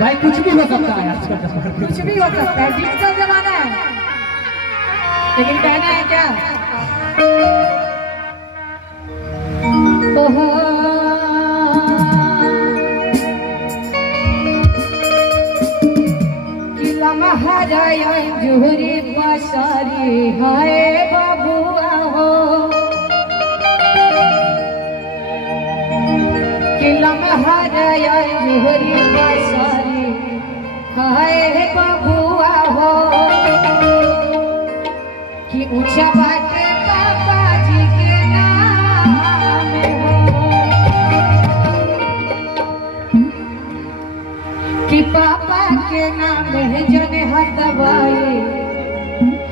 भाई कुछ भी हो सकता है आजकल, कुछ भी हो सकता है, डिजिटल जमाना है। लेकिन कहना है क्या, ओहो कि लम्हा जुहरी पसारी हाय बाबुआ हो, कि लम्हा जुहरी पसारी हाय बाबुआ हो, कि ऊंचा बाटे पापा जी के नाम हो, कि पापा के नाम है जने हदवाई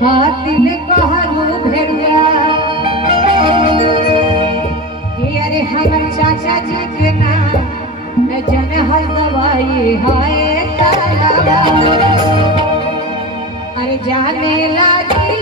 हाथ दिल कहलू भेड़िया, कि अरे हमर चाचा जी के नाम है जने हदवाई हाय काला, अरे जाने लागी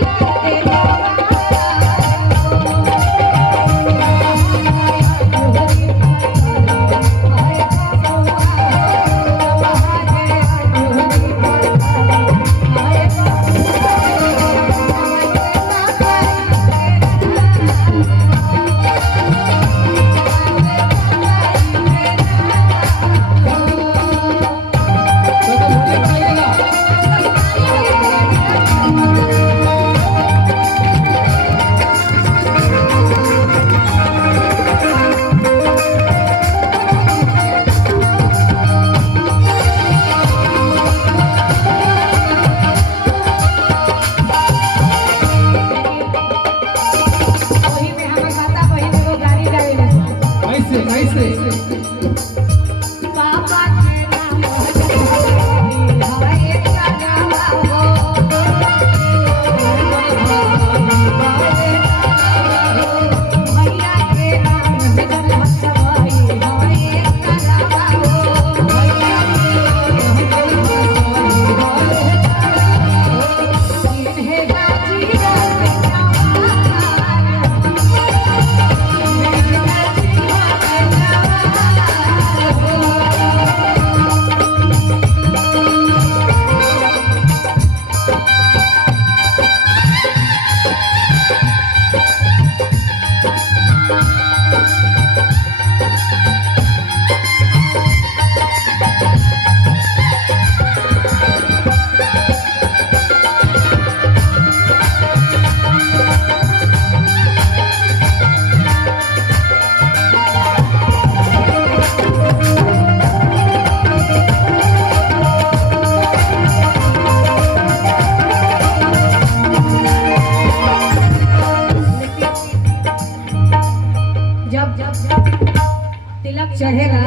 तिलक चढ़ेगा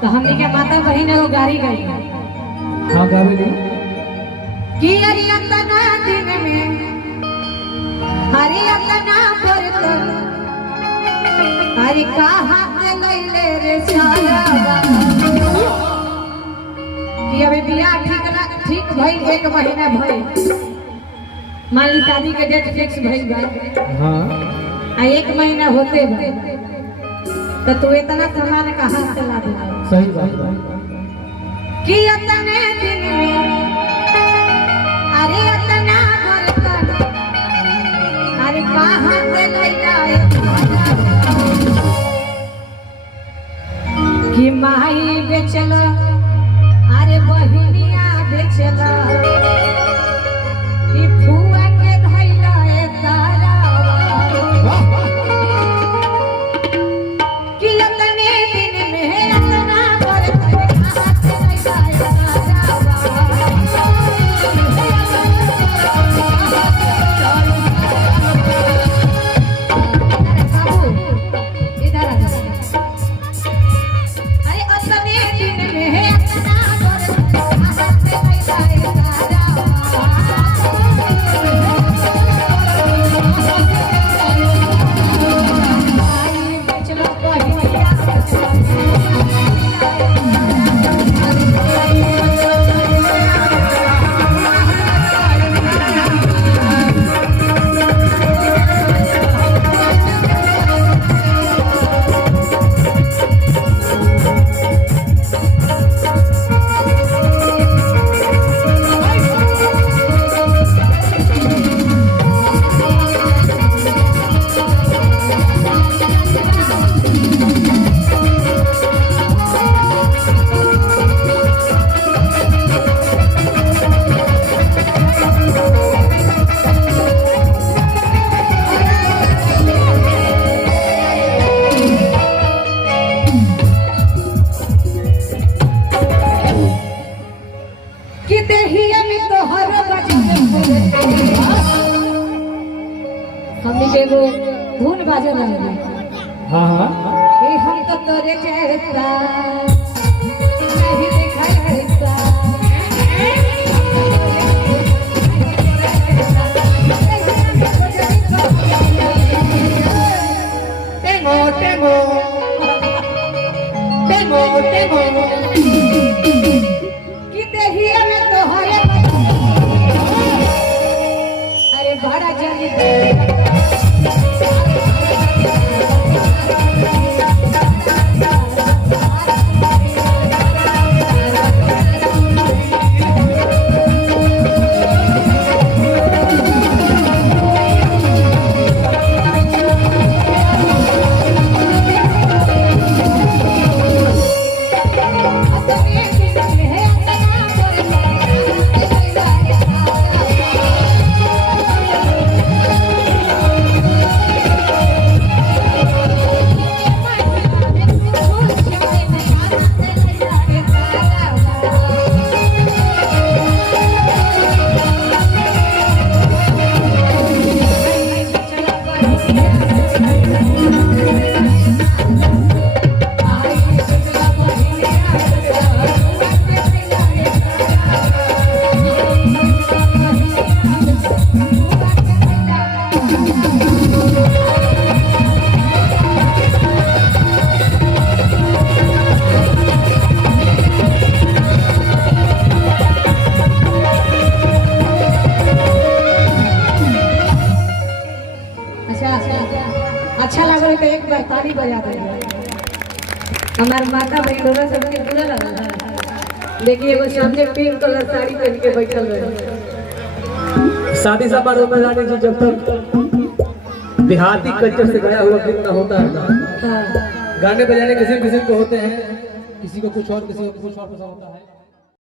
तो हमने क्या माता बहन हो गाड़ी गई कि अरे अतना दिन में हरे अतना बर्तन अरे कहाँ से लैले रे सारा, कि अबे बियाह ठीक भइल 1 महीना भइल, मान ली शादी के डेट फिक्स भइल बा, 1 महीना होते बा तो तू इतना सामान कहाँ से ला दे? सही बात कि इतने दिन में अरे इतना बर्तन अरे कहाँ से लैला, कि माई बेचला अरे बहिनिया बेचला, कि फुआ के धैला तारा, अरे भजन है हाँ हाँ कि हम तो तोरे जैसा नहीं देखा ऐसा टेंगो टेंगो टेंगो टेंगो कि देहिया में तो हरे अरे बड़ा जल्दी अच्छा लगे तो एक बार ताली बजा दे हमारे माता बहनों सबके बुरा लगा देखिए वो सामने पिंक कलर साड़ी पहन के बैठल है शादी समारोह में जाने से जब तक देहाती कल्चर से गया हुआ गीत ना होता है ना हाँ गाने बजाने किसी किसी को होते हैं किसी को कुछ और किसी को कुछ और पसंद होता है।